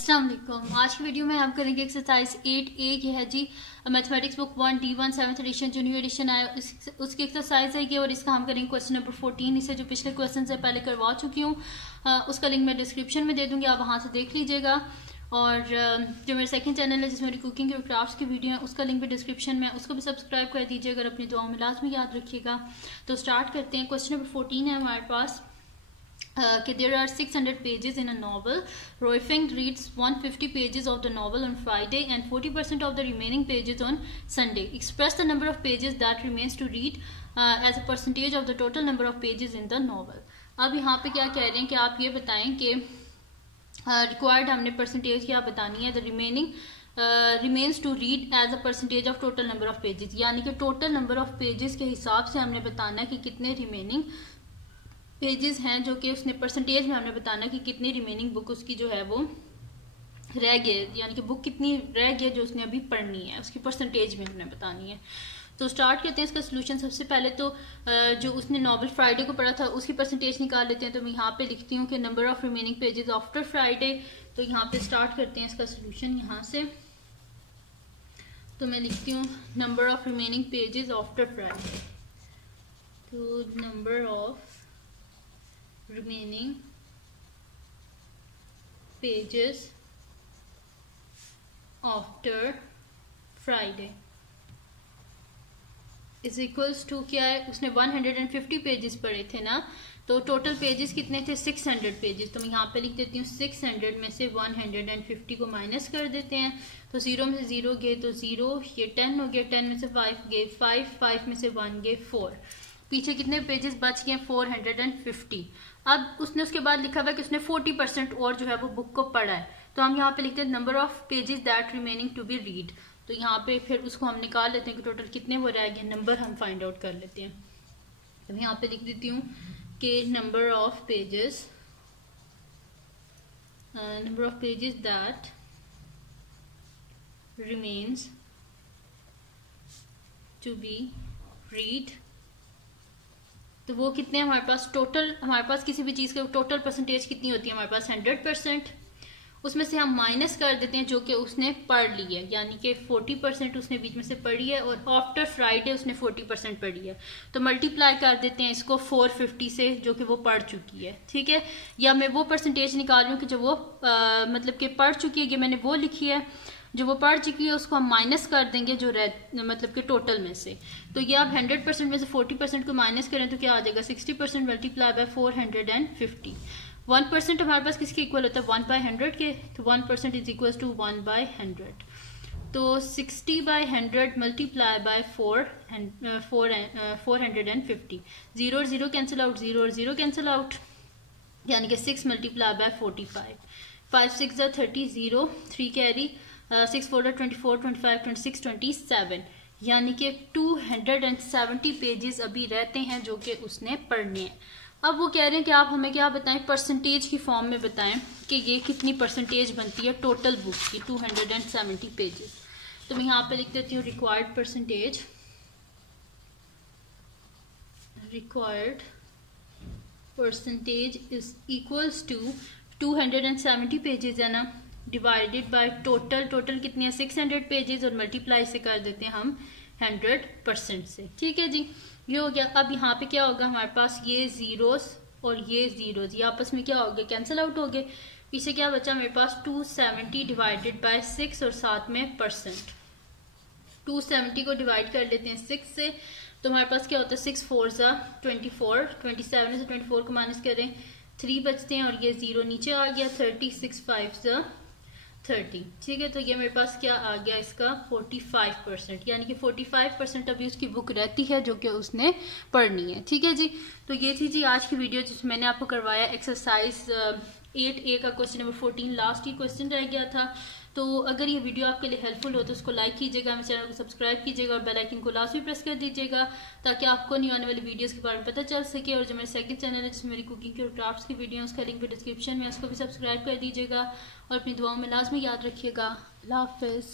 अस्सलाम वालेकुम। आज की वीडियो में हम करेंगे एक्सरसाइज 8A की है जी, mathematics book 1D1 7th edition जो न्यू एडिशन आया उसकी एक्सरसाइज है ये, और इसका हम करेंगे क्वेश्चन नंबर 14। इसे जो पिछले क्वेश्चन से पहले करवा चुकी हूँ उसका लिंक मैं डिस्क्रिप्शन में दे दूँगी, आप वहाँ से देख लीजिएगा। और जो मेरा सेकंड चैनल है जिसमें मेरी कुकिंग और क्राफ्ट्स की वीडियो है उसका लिंक भी डिस्क्रिप्शन में, उसको भी सब्सक्राइब कर दीजिएगा और अपनी दुआओं में लाजमी याद रखिएगा। तो स्टार्ट करते हैं। क्वेश्चन नंबर 14 है हमारे पास कि there are 600 pages in a novel. Roifing reads 150 pages of the novel on Friday and 40% of the remaining pages on Sunday. Express the number of pages that remains to read as a percentage of the total number of pages in the novel. अब यहाँ पे क्या कह रहे हैं कि आप ये बताएं कि required हमने percentage क्या बतानी है, the remaining remains to read as a percentage of total number of pages, यानी कि total number of pages के हिसाब से हमने बताना है कि कितने remaining पेजेस हैं, जो कि उसने परसेंटेज में हमने बताना कि कितनी रिमेनिंग बुक उसकी जो है वो रह गए, यानी कि बुक कितनी रह गई जो उसने अभी पढ़नी है उसकी परसेंटेज में हमने बतानी है। तो स्टार्ट करते हैं इसका सोल्यूशन। सबसे पहले तो जो उसने नॉवल फ्राइडे को पढ़ा था उसकी परसेंटेज निकाल लेते हैं। तो मैं यहाँ पे लिखती हूँ कि number of remaining pages after Friday. तो यहाँ पे स्टार्ट करते हैं इसका सोल्यूशन यहाँ से। तो मैं लिखती हूँ number of remaining pages after Friday. तो number of remaining pages after Friday is equals to क्या है, उसने 150 पेजेस पढ़े थे ना, तो टोटल पेजेस कितने थे 600 पेजेस। तो मैं यहाँ पे लिख देती हूँ 600 में से 150 को माइनस कर देते हैं। तो 0 में से 0 गए तो 0, ये 10 हो गया, 10 में से 5 गए 5, 5 में से 1 गए 4, पीछे कितने पेजेस बच गए 450। अब उसने उसके बाद लिखा हुआ कि उसने 40% और जो है वो बुक को पढ़ा है। तो हम यहाँ पे लिखते हैं number of pages that remaining to be read. तो यहाँ पे फिर उसको हम निकाल लेते हैं कि टोटल कितने वो रह गए, नंबर हम फाइंड आउट कर लेते हैं। तो यहाँ पे लिख देती हूँ कि number of pages that remains to be read, तो वो कितने हमारे पास टोटल, हमारे पास किसी भी चीज़ का टोटल परसेंटेज कितनी होती है हमारे पास 100%। उसमें से हम माइनस कर देते हैं जो कि उसने पढ़ ली है, यानी कि 40% उसने बीच में से पढ़ी है और आफ्टर फ्राइडे उसने 40% पढ़ी है। तो मल्टीप्लाई कर देते हैं इसको 450 से जो कि वो पढ़ चुकी है, ठीक है। या मैं वो परसेंटेज निकाल रही हूँ कि जो वो मतलब कि पढ़ चुकी है, ये मैंने वो लिखी है, जो वो पढ़ चुकी है उसको हम माइनस कर देंगे जो मतलब कि टोटल में से। तो ये आप 100% में से 40% को माइनस करें तो क्या आ जाएगा 60% मल्टीप्लाई बाय 450। 1% हमारे पास किसके इक्वल होता है 1/100 के, तो 1% इज इक्वल टू 1/100। तो 60/100 मल्टीप्लाई बाय 450। 0 और 0 कैंसिल आउट, 0 और 0 कैंसिल आउट, यानी कि 6 मल्टीप्लाई बाय 45। 5 6 30, 0 3 कैरी, 6 4 24, 25 26 27, यानी कि 270 पेजेस अभी रहते हैं जो कि उसने पढ़ने हैं। अब वो कह रहे हैं कि आप हमें क्या बताएं, परसेंटेज की फॉर्म में बताएं कि ये कितनी परसेंटेज बनती है टोटल बुक की 270 पेजेस। तो मैं यहाँ पे लिख देती हूँ required percentage is equals to 270 pages है ना, डिवाइडेड बाय टोटल कितनी है 600 पेजेस, और मल्टीप्लाई से कर देते हैं हम 100% से, ठीक है जी। ये हो गया। अब यहाँ पे क्या होगा हमारे पास, ये जीरोस और ये जीरोस ये आपस में क्या हो गए, कैंसिल आउट हो गए। पीछे क्या बचा मेरे पास 270 डिवाइडेड बाय 6 और साथ में परसेंट। 270 को डिवाइड कर लेते हैं 6 से, तो हमारे पास क्या होता है 6 4 24, 27 से 24 को माइनस करें 3 बचते हैं, और ये 0 नीचे आ गया 36 5 30, ठीक है। तो ये मेरे पास क्या आ गया इसका 45%, यानी कि 45% अभी उसकी बुक रहती है जो कि उसने पढ़नी है, ठीक है जी। तो ये थी जी आज की वीडियो जिसमें मैंने आपको करवाया एक्सरसाइज 8A का क्वेश्चन नंबर 14, लास्ट ही क्वेश्चन रह गया था। तो अगर ये वीडियो आपके लिए हेल्पफुल हो तो उसको लाइक कीजिएगा, मेरे चैनल को सब्सक्राइब कीजिएगा और बेल आइकन को लाजमी प्रेस कर दीजिएगा ताकि आपको न्यू आने वाली वीडियोस के बारे में पता चल सके। और जो मेरा सेकंड चैनल है जिसमें मेरी कुकिंग और क्राफ्ट्स की वीडियो उसका लिंक भी डिस्क्रिप्शन में, उसको भी सब्सक्राइब कर दीजिएगा और अपनी दुआओं में लाजमी याद रखिएगा। अल्लाह हाफिज़।